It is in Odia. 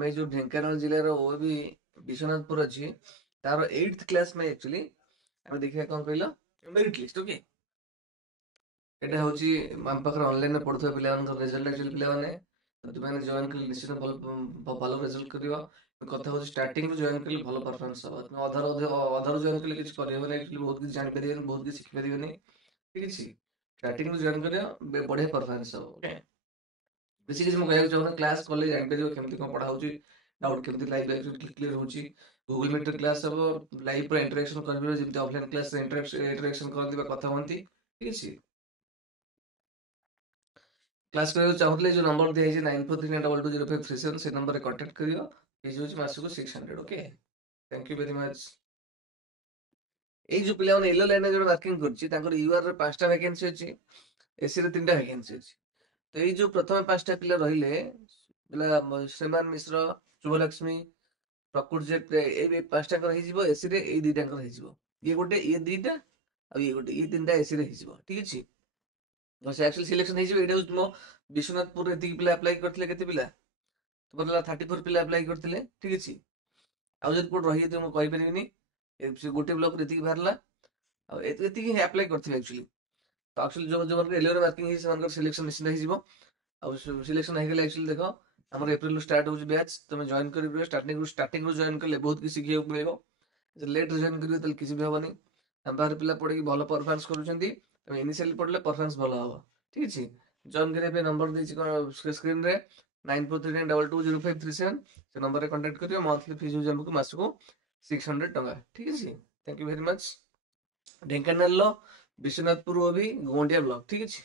ଆମେ ଯୋଉ ଢେଙ୍କାନାଳ ଜିଲ୍ଲାର ଓବି ବିଶ୍ୱନାଥପୁର ଅଛି ତାର 8th କ୍ଲାସ୍ ପାଇଁ ଆକ୍ଚୁଆଲି ଆମେ ଦେଖିବା କଣ କହିଲ ମେରିଟ୍ ଲିଷ୍ଟ। ଓକେ, এটা ହଉଛି ଆମ ପାଖରେ ଅନଲାଇନରେ ପଢୁଥିବା ପିଲାମାନଙ୍କର ରେଜଲ୍ଟ। ଆକ୍ଚୁଆଲି ପିଲାମାନେ ଯୋଉମାନେ ଜଏନ୍ କଲେ ନିଶ୍ଚିତ ଭଲ ରେଜଲ୍ଟ କରିବ। କଥା ହଉଛି ଷ୍ଟାର୍ଟିଂରୁ ଜଏନ୍ କଲେ ଭଲ ପରଫରମାନ୍ସ ହବ। ତମେ ଅଧାରୁ ଜଏନ୍ କଲେ କିଛି କରିହବନି, ଆକ୍ଚୁଆଲି ବହୁତ କିଛି ଜାଣିପାରିବେନି, ବହୁତ କିଛି ଶିଖିପାରିବେନି। ଠିକ ଅଛି, ଷ୍ଟାର୍ଟିଂରୁ ଜଏନ୍ କରିବ, ବଢିଆ ପରଫରମାନ୍ସ ହବ। ଓକେ, ବେଶୀ କିଛି ମୁଁ କହିବାକୁ ଚାହୁଁନି, କ୍ଲାସ୍ କଲେ ଜାଣିପାରିବ କେମିତି କଣ ପଢା ହଉଛି, ଡାଉଟ୍ କେମିତି ଲାଇଭ୍ କ୍ଲିୟର ହଉଛି। ଗୁଗଲ ମିଟରେ କ୍ଲାସ୍ ହବ, ଲାଇଭ୍ ପୁରା ଇଣ୍ଟରାକ୍ସନ କରିପାରିବ, ଯେମିତି ଅଫଲାଇନ୍ କ୍ଲାସରେ ଇଣ୍ଟରାକ୍ସନ କରନ୍ତି ବା କଥା ହୁଅନ୍ତି। ଠିକ ଅଛି, କ୍ଲାସ୍ କରିବାକୁ ଚାହୁଁଥିଲେ ଯୋଉ ନମ୍ବର ଦିଆଯାଇଛି 9439220537 ସେ ନମ୍ବରରେ କଣ୍ଟାକ୍ଟ କରିବ। ଫିସ୍ ହେଉଛି ମାସକୁ 600। Okay, thank you very much. ଏଇ ଯୋଉ ପିଲାମାନେ ୟେଲୋ ଲାଇନରେ ଯୋଉ ମାର୍କିଂ କରୁଛି ତାଙ୍କର ୟୁଆର ରେ 5ଟା ଭ୍ୟାକେନ୍ସି ଅଛି, ଏସି ରେ 3ଟା ଭ୍ୟାକେନ୍ସି ଅଛି। ତ ଏଇ ଯୋଉ ପ୍ରଥମେ 5ଟା ପିଲା ରହିଲେ ପିଲା ଶ୍ରୀମାନ ମିଶ୍ର, ଶୁଭଲକ୍ଷ୍ମୀ, ପ୍ରକୃତ ଜେଟ୍, ଏଇ 5ଟାଙ୍କର ହେଇଯିବ ଏସି ରେ, ଏଇ 2ଟାଙ୍କର ହେଇଯିବ। ଇଏ ଗୋଟେ, ଇଏ 2ଟା, ଆଉ ଇଏ ଗୋଟେ, ଇଏ 3ଟା ଏସି ରେ ହେଇଯିବ। ଠିକ ଅଛି, ସେ ଆକ୍ଚୁଆଲି ସିଲେକ୍ସନ ହେଇଯିବ। ଏଇଟା ହଉଛି ମୋ ବିଶ୍ୱନାଥପୁରରେ ଏତିକି ପିଲା ଆପ୍ଲାଏ କରିଥିଲେ। କେତେ ପିଲା ତମର ହେଲା 34 ପିଲା ଆପ୍ଲାଏ କରିଥିଲେ। ଠିକ ଅଛି, ଆଉ ଯଦି କୋଉଠି ରହିଯାଇଥିବ ମୁଁ କହିପାରିବିନି। ସେ ଗୋଟେ ବ୍ଲକରେ ଏତିକି ବାହାରିଲା, ଆଉ ଏତିକି ହିଁ ଆପ୍ଲାଏ କରିଥିବେ ଆକ୍ଚୁଆଲି। ତ ଆକ୍ଚୁଆଲି ଯୋଉମାନଙ୍କର ୟେଲୋରେ ମାର୍କିଂ ହେଇଛି ସେମାନଙ୍କର ସିଲେକ୍ସନ ନିଶ୍ଚିତ ହେଇଯିବ। ଆଉ ସିଲେକ୍ସନ ହେଇଗଲେ ଆକ୍ଚୁଆଲି ଦେଖ ଆମର ଏପ୍ରିଲରୁ ଷ୍ଟାର୍ଟ ହଉଛି ବ୍ୟାଚ୍। ତମେ ଜଏନ୍ କରିପାରିବ, ଷ୍ଟାର୍ଟିଂରୁ ଜଏନ୍ କଲେ ବହୁତ କିଛି ଶିଖିବାକୁ ମିଳିବ। ଯଦି ଲେଟ୍ରେ ଜଏନ୍ କରିବେ ତାହେଲେ କିଛି ବି ହବନି। ଆମ ପାଖରେ ପିଲା ପଢିକି ଭଲ ପରଫରମାନ୍ସ କରୁଛନ୍ତି, ତମେ ଇନିସିଆଲି ପଢିଲେ ପରଫରମାନ୍ସ ଭଲ ହବ। ଠିକ ଅଛି, ଜଏନ୍ କରିବା ପାଇଁ ନମ୍ବର ଦେଇଛି କଣ ସ୍କ୍ରିନରେ, 9439220537 ସେ ନମ୍ବରରେ କଣ୍ଟାକ୍ଟ କରିବ। ମନ୍ଥଲି ଫିସ୍ ହେଉଛି ଆମକୁ ମାସକୁ 600 ଟଙ୍କା। ଠିକ ଅଛି, ଥ୍ୟାଙ୍କ ୟୁ ଭେରି ମଚ୍। ଢେଙ୍କାନାଳର ବିଶ୍ୱନାଥପୁର ବି ଗଣ୍ଡିଆ ବ୍ଲକ। ଠିକ ଅଛି।